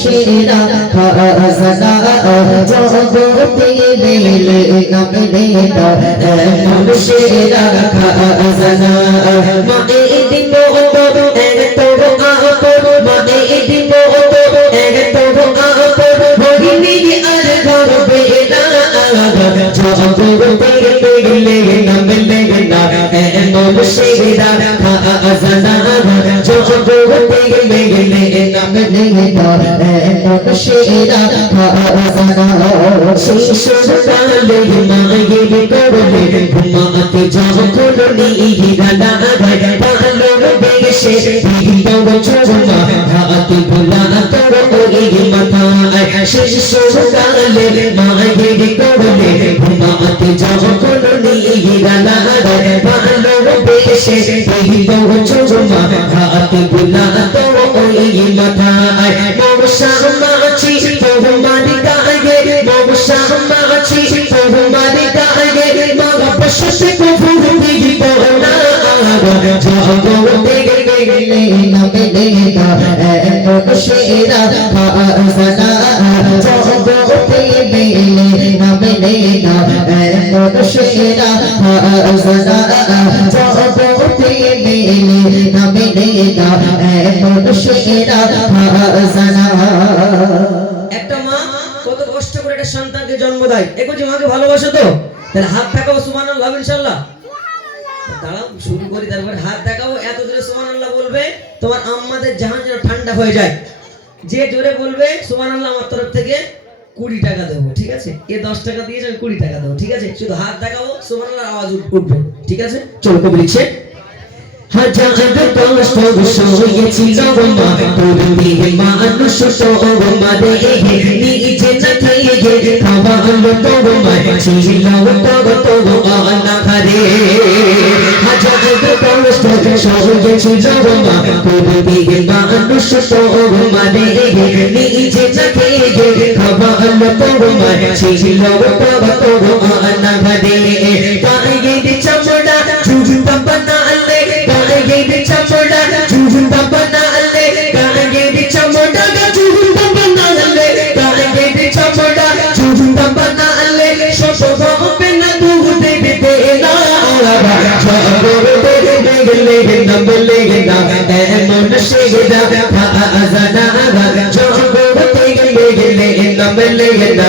সেরা খাজানা জগতে মিলেগা এমন সেরা খাজানা। মায়ে দিব এত আপন মায়ে দিব এত আপন হরিণী আর গর্বে না। জগতে মিলেগা এমন সেরা খাজানা। মিলেগা এমন সেরা খাজানা শিশুকালে মায়ের করলে ঘুমাতে যখন নিহিরানা পালন বেশে ভিতর চুমা হাতে ভোলা তোর ওই মাথায় শিশুকালে মায়ের করলে ঘুমাতে যখন নিহিরানা পালন বেশে ভিতর চুমা হাতে ভোলা তোর ওই মাগা পশে কবুল জগতে গেলে না মেলে না এমন সেরা খাজানা জগতে মেলে না মেলে না এমন সেরা খাজানা জগতে মেলে না মেলে না এমন সেরা খাজানা একটা মা কত কষ্ট করে একটা সন্তানকে জন্ম দেয়। একটু মাকে ভালোবাসো তো? তাহলে হাত দেখাবো সুমান আল্লাহ ইনশাল্লাহ দাঁড়াও শুরু করি তারপরে হাত দেখাবো এত জোরে সুমান আল্লাহ বলবে তোমার আম্মাদের জাহান যেন ঠান্ডা হয়ে যায়। যে জোরে বলবে সুমান আল্লাহ আমার তরফ থেকে কুড়ি টাকা দেবো ঠিক আছে? এ দশ টাকা দিয়েছে আমি কুড়ি টাকা দেবো ঠিক আছে? শুধু হাত দেখাবো সুমান আল্লাহ আওয়াজ উঠবে ঠিক আছে? চলো কবি লিখছে। হাজার পূর্বে মানুষ তোমারে নিজে খেয়ে খাওয়ালো তোমার ছিল তব তব অনাহারে হাজার কষ্ট সয়েছিল মা পূর্বে মানুষ তোমারে নিজে না খেয়ে খাওয়ালো তোমার ছিল তব তব অনাহারে বানালে সব হবে না দুধ দেবে না গেলে না বলে না এমন সেরা খাজানা জগতে গেলে গেলে না বলে না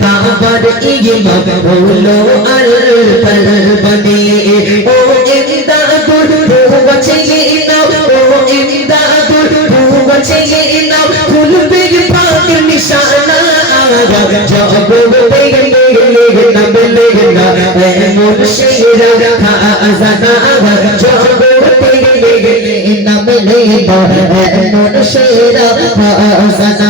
পাবার ইমান হলো আল কালবানি ও ইমদাদুর রুবাছে নাও ও ইমদাদুর রুবাছে নাও খুলবে পাক নিশানা জগতে গেলে না বলে না এমন সেরা খাজানা জগতে গেলে না বলে না এমন সেরা খাজানা